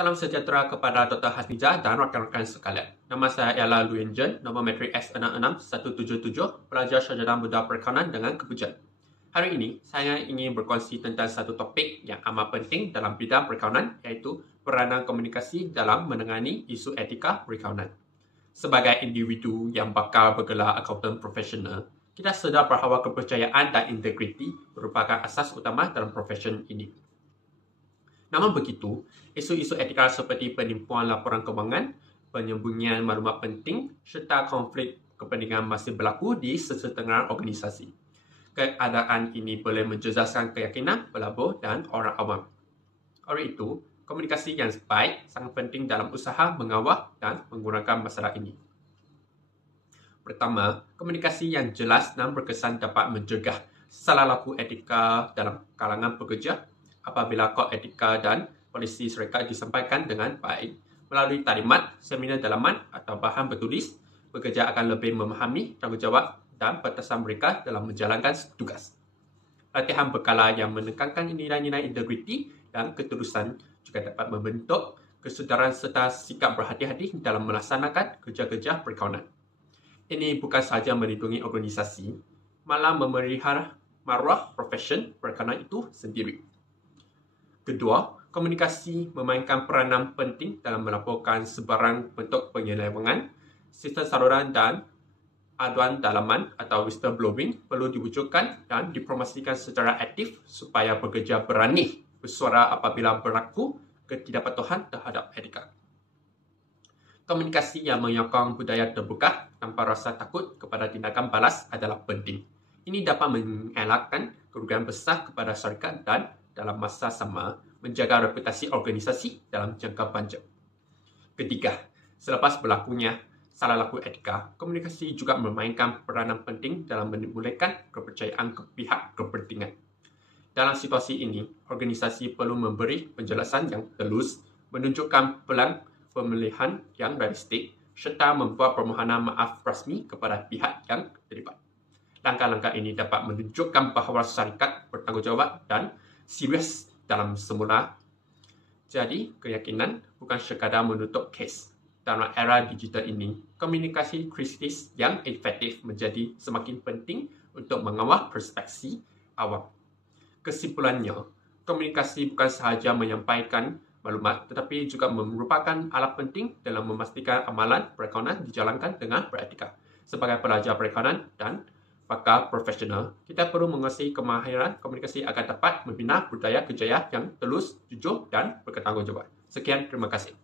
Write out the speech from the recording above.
Salam sejahtera kepada Dr. Hasnijah dan rakan-rakan sekalian. Nama saya ialah Luyen Jen, nombor matrik S66177, pelajar sarjana muda perakaunan dengan kepujian. Hari ini, saya ingin berkongsi tentang satu topik yang amat penting dalam bidang perakaunan, iaitu peranan komunikasi dalam menangani isu etika perakaunan. Sebagai individu yang bakal bergelar akauntan profesional, kita sedar bahawa kepercayaan dan integriti merupakan asas utama dalam profesi ini. Namun begitu, isu-isu etika seperti penipuan laporan kewangan, penyembunyian maklumat penting serta konflik kepentingan masih berlaku di sesetengah organisasi. Keadaan ini boleh menjejaskan keyakinan pelabur dan orang awam. Oleh itu, komunikasi yang baik sangat penting dalam usaha mengawal dan menggunakan masalah ini. Pertama, komunikasi yang jelas dan berkesan dapat mencegah salah laku etika dalam kalangan pekerja. Apabila kod etika dan polisi syarikat disampaikan dengan baik melalui talimat, seminar dalaman atau bahan bertulis, pekerja akan lebih memahami tanggungjawab dan batasan mereka dalam menjalankan tugas. Latihan berkala yang menekankan nilai-nilai integriti dan ketulusan juga dapat membentuk kesedaran serta sikap berhati-hati dalam melaksanakan kerja-kerja perakaunan. Ini bukan sahaja melindungi organisasi, malah memelihara maruah profesi perakaunan itu sendiri. Kedua, komunikasi memainkan peranan penting dalam melaporkan sebarang bentuk penyelewengan, sistem saluran dan aduan dalaman atau whistleblowing perlu diwujudkan dan dipromosikan secara aktif supaya pekerja berani bersuara apabila berlaku ketidakpatuhan terhadap etika. Komunikasi yang menyokong budaya terbuka tanpa rasa takut kepada tindakan balas adalah penting. Ini dapat mengelakkan kerugian besar kepada syarikat dan dalam masa sama menjaga reputasi organisasi dalam jangka panjang. Ketiga, selepas berlakunya salah laku etika, komunikasi juga memainkan peranan penting dalam memulihkan kepercayaan ke pihak kepentingan. Dalam situasi ini, organisasi perlu memberi penjelasan yang telus, menunjukkan pelan pemulihan yang realistik, serta membuat permohonan maaf rasmi kepada pihak yang terlibat. Langkah-langkah ini dapat menunjukkan bahawa syarikat bertanggungjawab dan serius dalam semula. Jadi, keyakinan bukan sekadar menutup kes. Dalam era digital ini, komunikasi kritis yang efektif menjadi semakin penting untuk mengawal perspektif awam. Kesimpulannya, komunikasi bukan sahaja menyampaikan maklumat tetapi juga merupakan alat penting dalam memastikan amalan perakaunan dijalankan dengan beretika. Sebagai pelajar perakaunan dan pakar profesional, kita perlu menguasai kemahiran komunikasi agar dapat membina budaya kerja yang telus, jujur dan bertanggungjawab. Sekian, terima kasih.